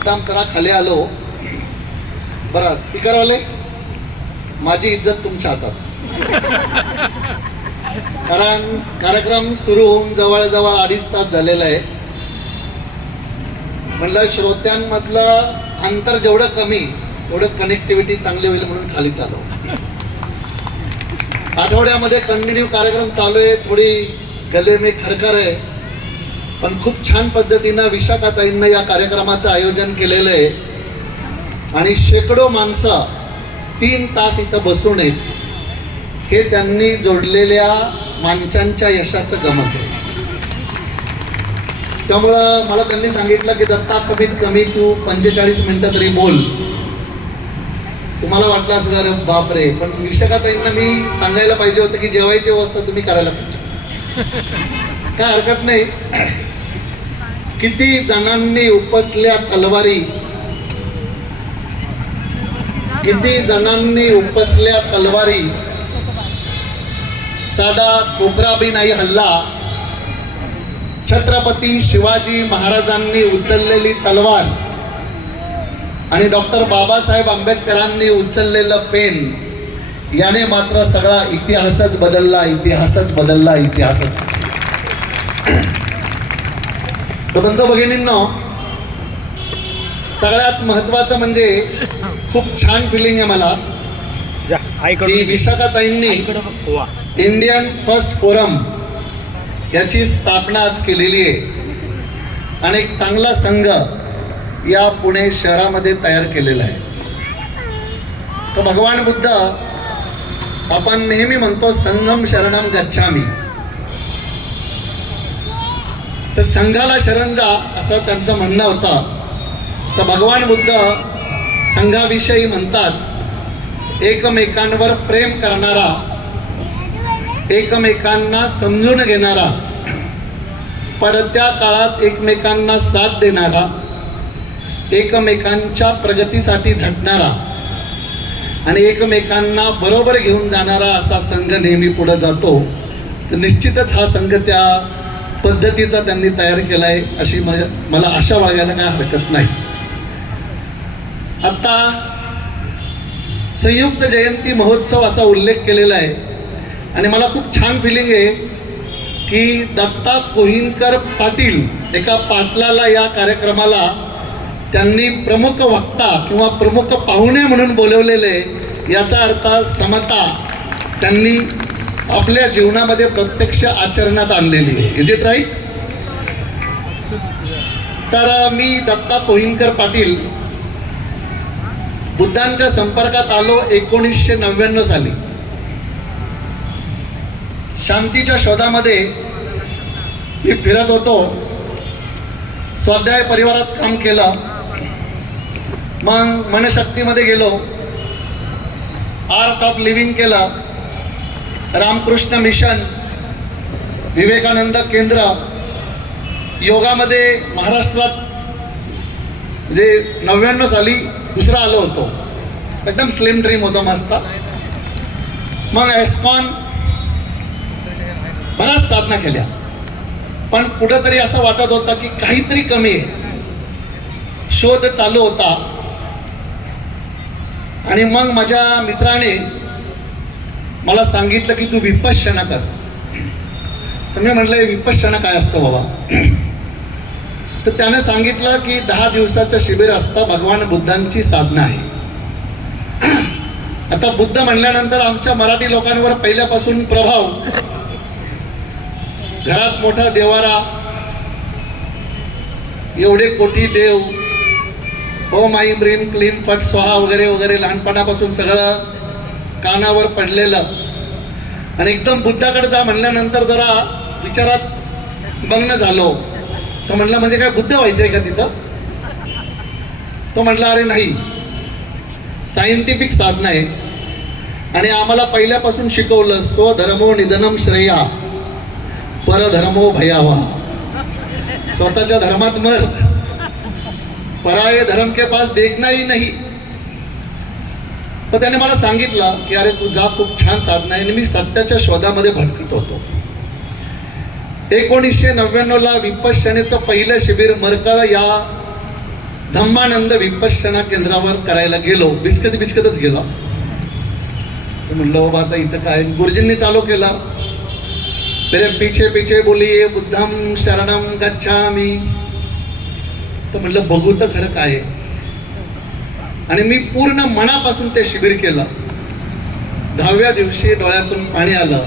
मुद्दाम करा खाली आलो. बरं स्पीकरवाले, माझी इज्जत तुमच्या हातात. कारण कार्यक्रम सुरू होऊन जवळजवळ 2.5 तास झालेला आहे. म्हणलं श्रोत्यांमधलं अंतर जेवढं कमी तेवढं कनेक्टिव्हिटी चांगली होईल म्हणून खाली चालू. आठवड्यामध्ये कंटिन्यू कार्यक्रम चालू आहे. थोडी गले में खरखर आहे, पण खूप छान पद्धतीनं विशाखाताईंना या कार्यक्रमाचं आयोजन केलेलं आहे. आणि शेकडो माणसं 3 तास इथं बसून आहेत. हे त्यांनी जोडलेल्या माणसांच्या यशाचं गमक आहे. त्यामुळं मला त्यांनी सांगितलं की दत्ता कमीत कमी तू 45 मिनिटं तरी बोल. तुम्हाला वाटलं असं अरे बापरे, पण विशाखाताईंना मी सांगायला पाहिजे होतं की जेवायची व्यवस्था तुम्ही करायला पाहिजे. काय हरकत नाही. किती जणांनी उपसल्या तलवारी, किती जणांनी उपसल्या तलवारी, साधा कोपरा बी नाही हल्ला. छत्रपती शिवाजी महाराजांनी उचललेली तलवार आणि डॉक्टर बाबासाहेब आंबेडकरांनी उचललेलं पेन याने मात्र सगळा इतिहासच बदलला, इतिहासच बदलला, इतिहासच. तर बंधू भगिनींनो, सगळ्यात महत्त्वाचं म्हणजे खूप छान फिलिंग आहे मला की विशाखाताईंनी इंडियन फर्स्ट फोरम याची स्थापना आज केलेली आहे आणि एक चांगला संघ या पुणे शहरामध्ये तयार केलेला आहे. तर भगवान बुद्ध, आपण नेहमी म्हणतो संघम शरणम गच्छामी, तर संघाला शरण जा असं त्यांचं म्हणणं होतं. तर भगवान बुद्ध संघाविषयी म्हणतात, एकमेकांवर प्रेम करणारा, एकमेकांना समजून घेणारा, पडत्या काळात एकमेकांना साथ देणारा, एकमेकांच्या प्रगतीसाठी झटणारा आणि एकमेकांना बरोबर घेऊन जाणारा असा संघ नेहमी पुढे जातो. तर निश्चितच हा संघ त्या पद्धतीचा त्यांनी तयार केला आहे अशी मला आशा बाळगायला काय हरकत नाही. आता संयुक्त जयंती महोत्सव असा उल्लेख केलेला आहे आणि मला खूप छान फिलिंग आहे की दत्ता कोहिनकर पाटील, एका पाटलाला या कार्यक्रमाला त्यांनी प्रमुख वक्ता किंवा प्रमुख पाहुणे म्हणून बोलवलेले. याचा अर्थ समता त्यांनी आपल्या जीवनामध्ये प्रत्यक्ष आचरणात आणलेली आहे. Is it right? तर मी दत्ता कोहिनकर पाटील बुद्धांच्या संपर्कात आलो 1999 साली. शांतीच्या शोधामध्ये मी फिरत होतो. स्वाध्याय परिवारात काम केलं, मग मनशक्तीमध्ये गेलो, आर्ट ऑफ लिव्हिंग केलं, रामकृष्ण मिशन, विवेकानंद केंद्र, योगामध्ये महाराष्ट्रात म्हणजे 99 साली दुसरा आलो होतो. एकदम स्लिम ड्रीम होतो मस्त. मग एस्कॉन, बऱ्याच साधना केल्या, पण कुठंतरी असं वाटत होतं की काहीतरी कमी आहे. शोध चालू होता आणि मग माझ्या मित्राने मला सांगितलं की तू विपश्यना कर. तर मी म्हटलं विपश्यना काय असतं बाबा? तर त्याने सांगितलं की 10 दिवसाचं शिबिर असतं, भगवान बुद्धांची साधना आहे. आता बुद्ध म्हणल्यानंतर आमच्या मराठी लोकांवर पहिल्यापासून प्रभाव, घरात मोठा देवारा, एवढे कोटी देव, ओम ऐं ह्रीं क्लीं फट स्वाहा वगैरे वगैरे लहानपणापासून सगळं कानावर पडलेलं. आणि एकदम बुद्धाकडे जा म्हणल्यानंतर जरा विचारात मग्न झालो. तो म्हटला म्हणजे काय बुद्ध व्हायचं आहे का तिथं? तो म्हटला अरे नाही, सायंटिफिक साधना आहे आणि आम्हाला पहिल्यापासून शिकवलं स्वधर्मो निधनम श्रेया परधर्मो भयावा. स्वतःच्या धर्मात मर, पराये धर्म के पास देखना ही नहीं. तर त्याने मला सांगितलं की अरे तू जा, खूप छान साधना आहे. आणि मी सत्याच्या शोधामध्ये भटकत होतो. 1999 विपश्यनेचं पहिलं शिबिर मरकळ या धम्मानंद विपश्यना केंद्रावर करायला गेलो. बिचकतच गेलो. तर म्हणलं बाबा आता इथं काय. गुरुजींनी चालू केला, मेरे पीछे पीछे बोलिये बुद्धम शरणम गच्छामी. तर म्हणलं बघू तर खरं काय आहे. आणि मी पूर्ण मनापासून ते शिबिर केलं. 10व्या दिवशी डोळ्यातून पाणी आलं.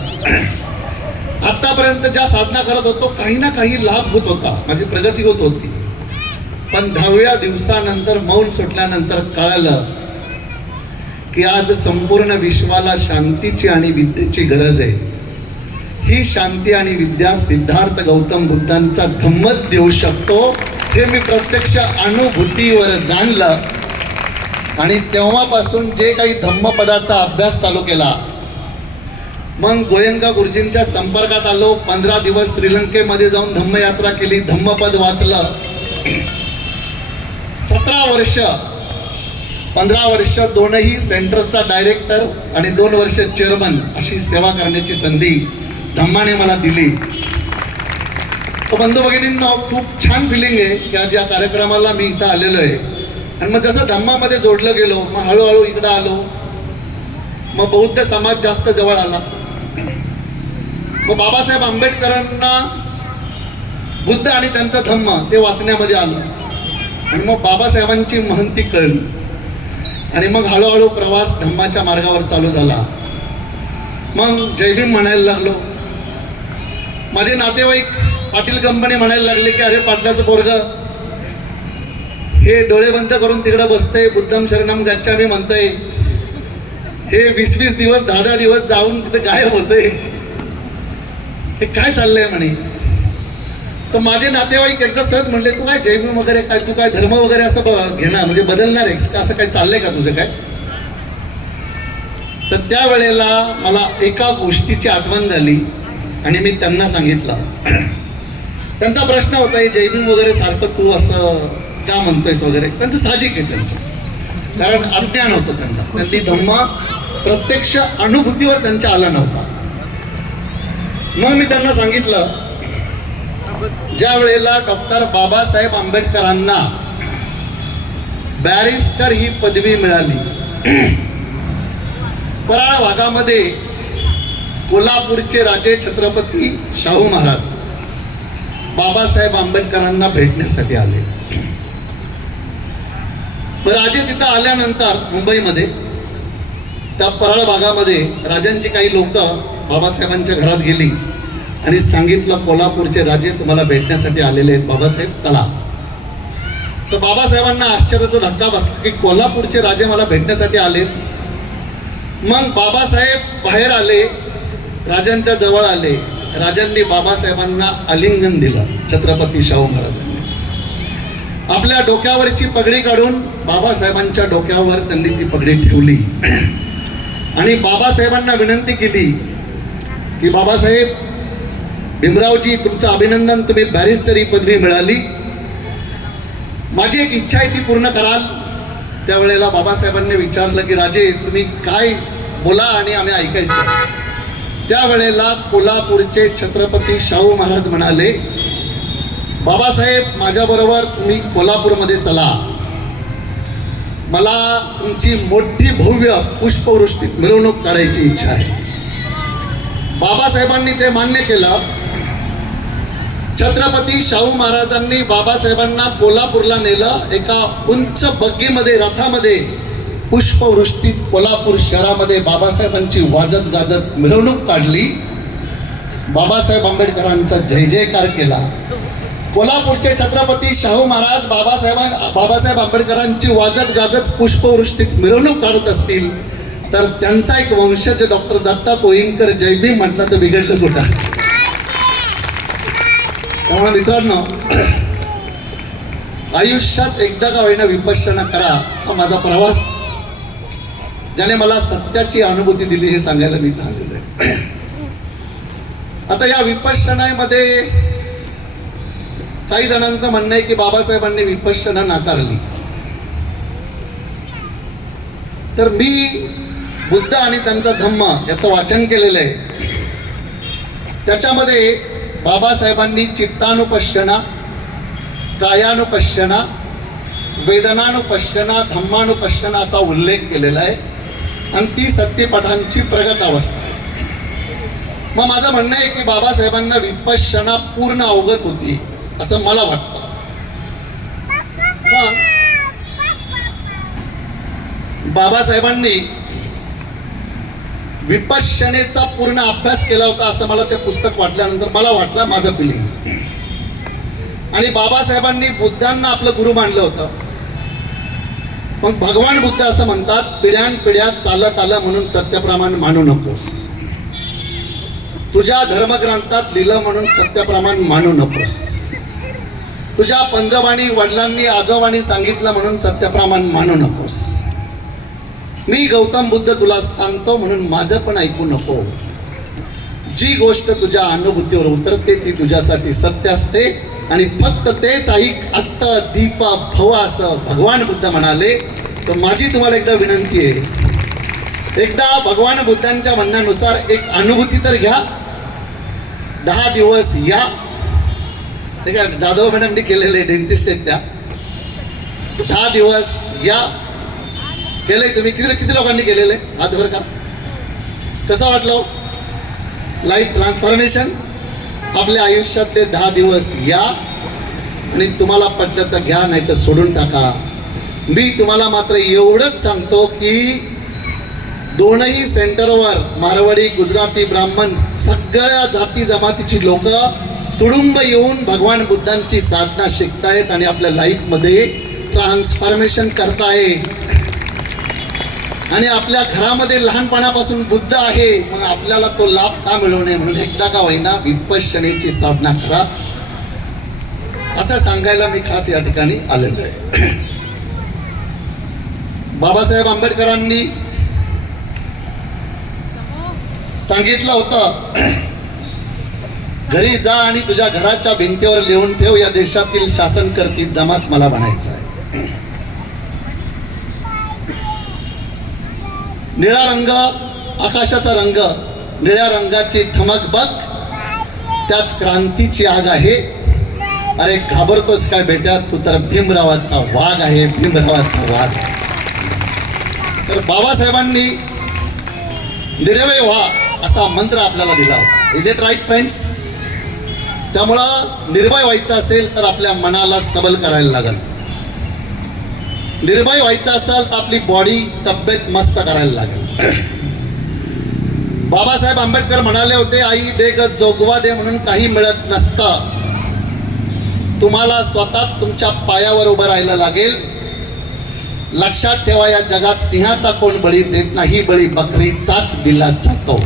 आतापर्यंत ज्या साधना करत होतो काही ना काही लाभ होत होता, माझी प्रगती होत होती. पण 10व्या दिवसानंतर मौन सुटल्यानंतर कळालं की आज संपूर्ण विश्वाला शांतीची आणि विद्येची गरज आहे. ही शांती आणि विद्या सिद्धार्थ गौतम बुद्धांचा धम्मच देऊ शकतो हे मी प्रत्यक्ष अनुभूतीवर जाणलं. आणि तेव्हापासून जे काही धम्मपदाचा अभ्यास चालू केला. मग गोयंका गुरुजींच्या संपर्कात आलो. 15 दिवस श्रीलंकेमध्ये जाऊन धम्मयात्रा केली, धम्मपद वाचलं. 17 वर्ष 15 वर्ष दोनही सेंटरचा डायरेक्टर आणि 2 वर्ष चेअरमन अशी सेवा करण्याची संधी धम्माने मला दिली. तर बंधू भगिनींना खूप छान फिलिंग आहे की आज या कार्यक्रमाला मी इथं आलेलो आहे. आणि मग जसं धम्मामध्ये जोडलं गेलो, मग हळूहळू इकडं आलो. मग बौद्ध समाज जास्त जवळ आला. मग बाबासाहेब आंबेडकरांना बुद्ध आणि त्यांचा धम्म ते वाचण्यामध्ये आलं. आणि मग बाबासाहेबांची महंती कळली. आणि मग हळूहळू प्रवास धम्माच्या मार्गावर चालू झाला. मग जय भीम म्हणायला लागलो. माझे नातेवाईक पाटील कंपनी म्हणायला लागले की अरे पाटलाचं पोरगं हे डोळे बंद करून तिकडं बसतंय, बुद्धम शरणम गच्छामी म्हणतंय, हे 20-20 दिवस 10-10 दिवस जाऊन तिथे गायब होतंय, हे काय चाललंय म्हणे. तर माझे नातेवाईक एकदा सहज म्हणले तू काय जैन वगैरे काय, तू काय धर्म वगैरे असं घेणार म्हणजे बदलणार आहे का, असं काय चाललंय का तुझं काय. तर त्यावेळेला मला एका गोष्टीची आठवण झाली आणि मी त्यांना सांगितलं. त्यांचा प्रश्न होता हे जैन वगैरे सारखं तू असं का म्हणतोयस वगैरे. त्यांचं साहजिक आहे त्यांचं, कारण अज्ञान होतं त्यांना. त्यांची धम्म प्रत्यक्ष अनुभूतीवर त्यांच्या आला नव्हता. मग मी त्यांना सांगितलं ज्या वेळेला डॉक्टर बाबासाहेब आंबेडकरांना बॅरिस्टर ही पदवी मिळाली, पराळ भागामध्ये कोल्हापूरचे राजे छत्रपती शाहू महाराज बाबासाहेब आंबेडकरांना भेटण्यासाठी आले. राजे तिथं आल्यानंतर मुंबईमध्ये त्या पराळ भागामध्ये राजांची काही लोक बाबासाहेबांच्या घरात गेली आणि सांगितलं कोल्हापूरचे राजे तुम्हाला भेटण्यासाठी आलेले आहेत बाबासाहेब चला. तर बाबासाहेबांना आश्चर्याचा धक्का बसला की कोल्हापूरचे राजे मला भेटण्यासाठी आले. मग बाबासाहेब बाहेर आले, राजांच्या जवळ आले. राजांनी बाबासाहेबांना आलिंगन दिलं. छत्रपती शाहू महाराजांनी आपल्या डोक्यावरची पगडी काढून बाबासाहेबांच्या डोक्यावर त्यांनी ती पगडी ठेवली आणि बाबासाहेबांना विनंती केली की बाबासाहेब भीमरावजी तुमचं अभिनंदन, तुम्ही बॅरिस्टर ही पदवी मिळाली, माझी एक इच्छा आहे ती पूर्ण कराल. त्यावेळेला बाबासाहेबांनी विचारलं की राजे तुम्ही काय बोला आणि आम्ही ऐकायचं. त्यावेळेला कोल्हापूरचे छत्रपती शाहू महाराज म्हणाले बाबासाहेब माझ्याबरोबर तुम्ही कोल्हापूरमध्ये चला, मला तुमची मोठी भव्य पुष्पवृष्टीत मिरवणूक काढायची इच्छा आहे. बाबासाहेबांनी ते मान्य केलं. छत्रपती शाहू महाराजांनी बाबासाहेबांना कोल्हापूरला नेलं. एका उंच बग्गीमध्ये रथामध्ये पुष्पवृष्टीत कोल्हापूर शहरामध्ये बाबासाहेबांची वाजत गाजत मिरवणूक काढली. बाबासाहेब आंबेडकरांचा जय जयकार केला. कोल्हापूरचे छत्रपती शाहू महाराज बाबासाहेब आंबेडकरांची वाजत गाजत पुष्पवृष्टीत मिरवणूक काढत असतील तर त्यांचा एक वंशज डॉक्टर दत्ता कोळींकर जय भीम म्हटलं तर बिघडलं कुठं. त्यामुळे मित्रांनो आयुष्यात एकदा का होईना विपश्यना करा. हा माझा प्रवास ज्याने मला सत्याची अनुभूती दिली हे सांगायला मी इथं आलेलो आहे. आता या विपश्यनामध्ये काही जणांचं म्हणणं आहे की बाबासाहेबांनी विपश्यना नाकारली. तर मी बुद्ध आणि त्यांचा धम्म याचं वाचन केलेलं आहे. त्याच्यामध्ये बाबासाहेबांनी चित्तानुपश्यना, कायानुपश्यना, वेदनानुपश्यना धम्मानुपश्यना असा उल्लेख केलेला आहे आणि ती सत्यपाठांची प्रगत अवस्था आहे. मग माझं म्हणणं आहे की बाबासाहेबांना विपश्यना पूर्ण अवगत होती असं मला वाटतं. मग बाबासाहेबांनी विपश्यनेचा पूर्ण अभ्यास केला होता असं मला ते पुस्तक वाचल्यानंतर मला वाटलं, माझं फिलिंग. आणि बाबासाहेबांनी बुद्धांना आपलं गुरु मानलं होतं. मग भगवान बुद्ध असं म्हणतात, पिढ्यानपिढ्या चालत आलं म्हणून सत्यप्रमाण मानू नकोस. तुझ्या धर्मग्रंथात लिहिलं म्हणून सत्यप्रमाण मानू नकोस. तुझ्या पंजोबांनी वडिलांनी आजोबांनी सांगितलं म्हणून सत्यप्रमाण मानू नकोस. मी गौतम बुद्ध तुला सांगतो म्हणून माझं पण ऐकू नको. जी गोष्ट तुझ्या अनुभूतीवर उतरते ती तुझ्यासाठी सत्य असते आणि फक्त तेच ऐक. अत्त दीप भव असं भगवान बुद्ध म्हणाले. तर माझी तुम्हाला एकदा विनंती आहे, एकदा भगवान बुद्धांच्या म्हणण्यानुसार एक अनुभूती तर घ्या. 10 दिवस या, ते काय जाधव मॅडमनी केलेले, डेंटिस्ट आहेत त्या. 10 दिवस या केले तुम्ही. किती लोकांनी केलेले हात वर करा. कसं वाटलं लाईफ ट्रान्सफॉर्मेशन? आपल्या आयुष्यातले 10 दिवस या आणि तुम्हाला पटलं तर घ्या, नाही तर सोडून टाका. मी तुम्हाला मात्र एवढंच सांगतो की दोनही सेंटरवर मारवाडी, गुजराती, ब्राह्मण सगळ्या जाती जमातीची लोक तुडुंब येऊन भगवान बुद्धांची साधना शिकतायत आणि आपल्या लाईफमध्ये ट्रान्सफॉर्मेशन करतायत. आणि आपल्या घरामध्ये लहानपणापासून बुद्ध आहे, मग आपल्याला तो लाभ का मिळू नये म्हणून एकदा का होईना विपश्यनेची साधना करा असं सांगायला मी खास या ठिकाणी आलेलो आहे. बाबासाहेब आंबेडकरांनी सांगितलं होतं, घरी जा आणि तुझ्या घराच्या भिंतीवर लिहून ठेव, या देशातील शासन करती जमात मला बनायचं आहे. निळा रंग आकाशाचा रंग, निळ्या रंगाची धमक बघ, त्यात क्रांतीची आग आहे. अरे घाबरतोस काय बेटा, तू तर भीमरावाचा वाघ आहे, भीमरावाचा वाघ. तर बाबासाहेबांनी निर्भय व्हा असा मंत्र आपल्याला दिला होता. Is it right friends? त्यामुळं निर्भय व्हायचं असेल तर आपल्या मनाला सबल करायला लागेल. निर्भय व्हायचं असेल तर आपली बॉडी तब्येत मस्त करायला लागेल. बाबासाहेब आंबेडकर म्हणाले होते, आई दे ग जोगवा दे म्हणून काही मिळत नसतं. तुम्हाला स्वतःच तुमच्या पायावर उभं राहायला लागेल. लक्षात ठेवा, या जगात सिंहाचा कोण बळी देत नाही, बळी बकरीचाच दिला जातो.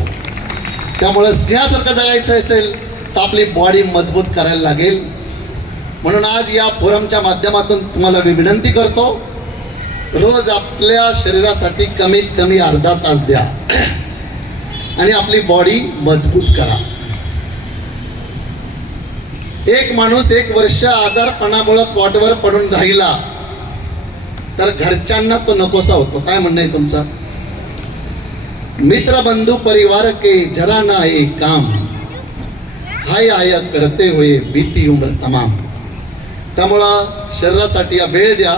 त्यामुळे सिंहासारखं जगायचं असेल तर आपली बॉडी मजबूत करायला लागेल. म्हणून आज या फोरमच्या माध्यमातून तुम्हाला मी विनंती करतो, रोज आपल्या शरीरासाठी कमीत कमी अर्धा तास द्या आणि आपली बॉडी मजबूत करा. एक माणूस 1 वर्ष आजारपणामुळे कॉटवर पडून राहिला तर घरच्यांना तो नकोसा होतो. काय म्हणणं आहे तुमचं? मित्र बंधू परिवार के जरा ना ये काम, हाय आय करते होय बीती उम्र तमाम. त्यामुळं शरीरासाठी वेळ द्या,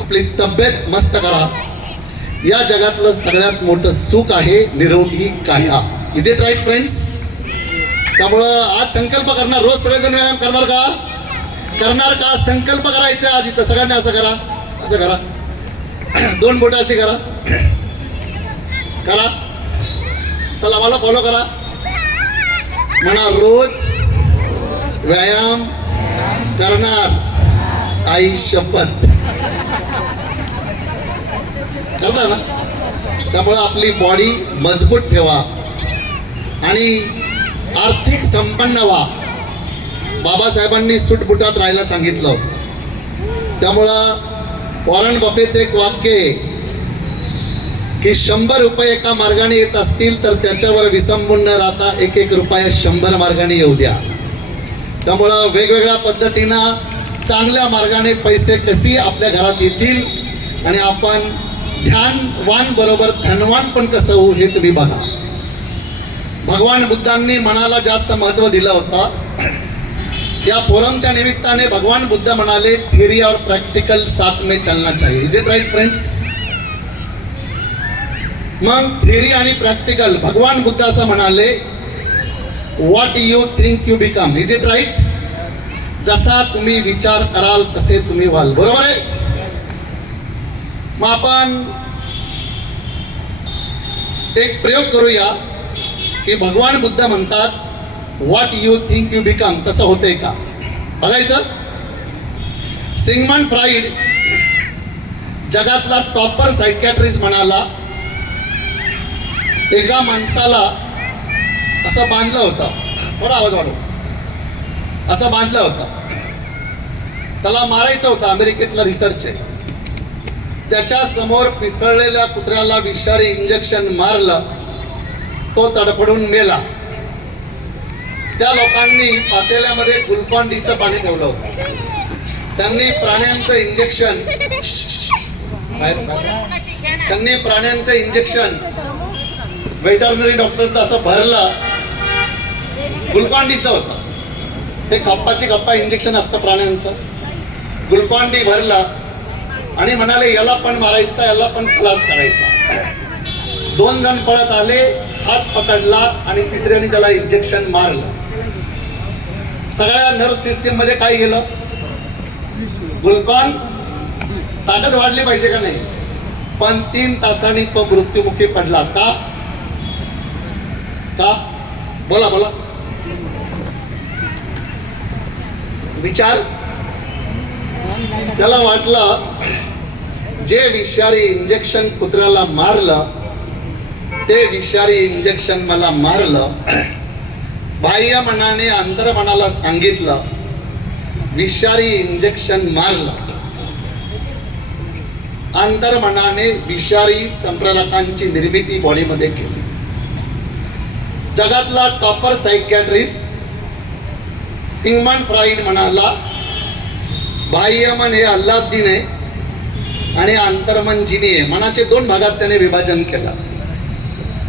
आपली तब्येत मस्त करा. या जगातलं सगळ्यात मोठं सुख आहे निरोगी काया. Is it right friends? त्यामुळं आज संकल्प करणार, रोज सगळेजण व्यायाम करणार का? करणार का? संकल्प करायचा आज इथं सगळ्यांनी. असं करा, असं करा, 2 बोटं अशी करा, करा. चला मला फॉलो करा. म्हणा, रोज व्यायाम करणार, आई शपथ. करता ना? त्यामुळं आपली बॉडी मजबूत ठेवा आणि आर्थिक संपन्न व्हा. बाबासाहेबांनी सुटबुटात राहायला सांगितलं होतं. त्यामुळं वॉरन बफेचं एक वाक्य आहे की 100 रुपये एका मार्गाने येत असतील तर त्याच्यावर विसंबून न राहता 1-1 रुपया 100 मार्गाने येऊ द्या. त्यामुळं वेगवेगळ्या पद्धतीनं चांगल्या मार्गाने पैसे कशी आपल्या घरात येतील आणि आपण ध्यानवान बरोबर धनवान पण कसं होऊ हे तुम्ही बघा. भगवान बुद्धांनी मनाला जास्त महत्त्व दिलं होतं. या फोरमच्या निमित्ताने भगवान बुद्ध म्हणाले थियरी और प्रॅक्टिकल साथ में चलना चाहिए. Is it right friends? मग थिअरी आणि प्रॅक्टिकल, भगवान बुद्ध असं म्हणाले what you think you become. Is it right? जसा तुम्ही विचार कराल तसे तुम्ही व्हाल. बरोबर आहे? मग आपण एक प्रयोग करूया की भगवान बुद्ध म्हणतात what you think you become, तसं होतंय का बघायचं. सिगमंड फ्राईड जगातला टॉपर सायकॅट्रिस्ट म्हणाला एका माणसाला असं बांधलं होतं, थोडा आवाज वाढव, असं बांधलं होतं, त्याला मारायचं होतं. अमेरिकेतला रिसर्च आहे. त्याच्या समोर पिसळलेल्या कुत्र्याला विषारी इंजेक्शन मारलं, तो तडफडून मेला. त्या लोकांनी पातेल्यामध्ये ग्लुकॉन-डीचं पाणी ठेवलं होतं. त्यांनी प्राण्यांचं इंजेक्शन वेटरनरी डॉक्टरचं असं भरलं. ग्लुकॉन-डीचं होतं ते, खप्पा इंजेक्शन असतं प्राण्यांचं. ग्लुकॉन-डी भरलं आणि म्हणाले याला पण मारायचा, याला पण खलास करायचा. 2 जण पळत आले, हात पकडला आणि तिसऱ्याने त्याला इंजेक्शन मारलं. सगळ्या नर्व सिस्टीम मध्ये काय गेलं? ग्लुकॉन. ताकद वाढली पाहिजे का नाही? पण 3 तासांनी तो मृत्युमुखी पडला. का? बोला बोला, विचार. त्याला वाटलं जे विषारी इंजेक्शन कुत्र्याला मारलं ते विषारी इंजेक्शन मला मारलं. बाह्य मनाने अंतर्मनाला सांगितलं विषारी इंजेक्शन मारलं. अंतर्मनाने विषारी संप्रेरकांची निर्मिती बॉडीमध्ये केली. जगातला टॉपर सायकॅट्रिस्ट सिगमंड फ्राईड म्हणाला बाह्यमन हे अल्लादीन आहे आणि अंतर्मन जिनी आहे. मनाचे 2 भागात त्याने विभाजन केलं.